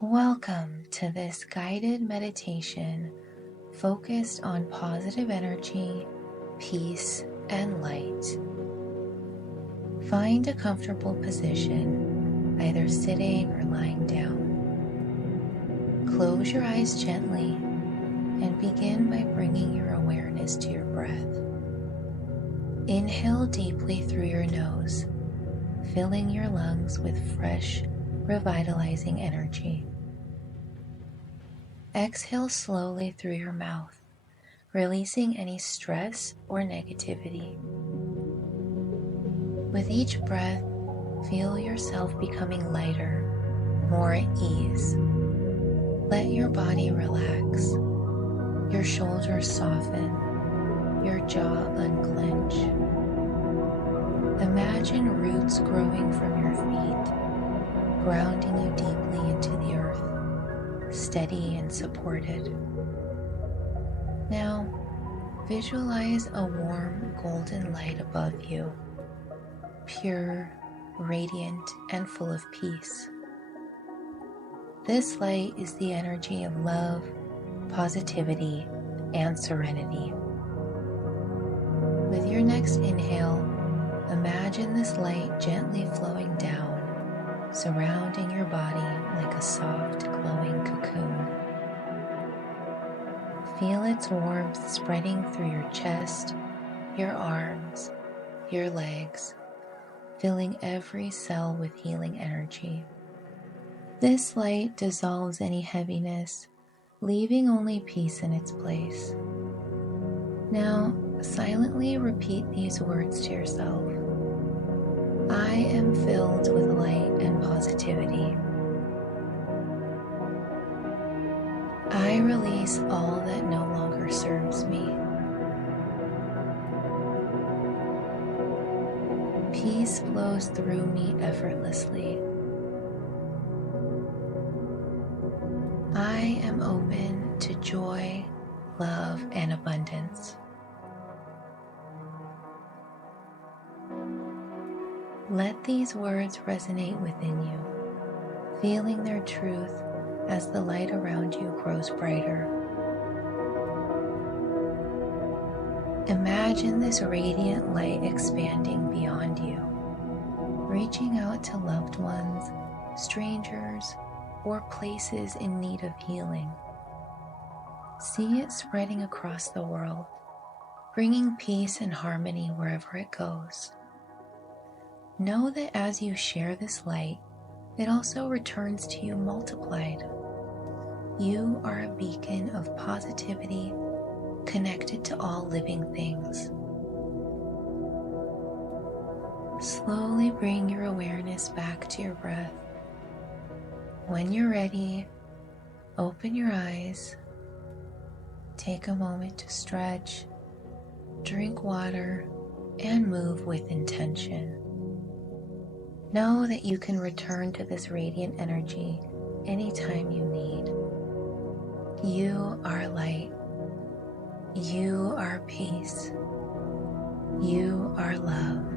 Welcome to this guided meditation focused on positive energy, peace, and light. Find a comfortable position, either sitting or lying down. Close your eyes gently and begin by bringing your awareness to your breath. Inhale deeply through your nose, filling your lungs with fresh, revitalizing energy. Exhale slowly through your mouth, releasing any stress or negativity. With each breath, feel yourself becoming lighter, more at ease. Let your body relax, your shoulders soften, your jaw unclench. Imagine roots growing from your feet, grounding you deeply into the earth, steady and supported. Now, visualize a warm golden light above you, pure, radiant, and full of peace. This light is the energy of love, positivity, and serenity. With your next inhale, imagine this light gently flowing down, surrounding your body like a soft, glowing cocoon. Feel its warmth spreading through your chest, your arms, your legs, filling every cell with healing energy. This light dissolves any heaviness, leaving only peace in its place. Now, silently repeat these words to yourself. I am filled with light and positivity. I release all that no longer serves me. Peace flows through me effortlessly. I am open to joy, love, and abundance. Let these words resonate within you, feeling their truth as the light around you grows brighter. Imagine this radiant light expanding beyond you, reaching out to loved ones, strangers, or places in need of healing. See it spreading across the world, bringing peace and harmony wherever it goes. Know that as you share this light, it also returns to you multiplied. You are a beacon of positivity, connected to all living things. Slowly bring your awareness back to your breath. When you're ready, open your eyes, take a moment to stretch, drink water, and move with intention. Know that you can return to this radiant energy anytime you need. You are light. You are peace. You are love.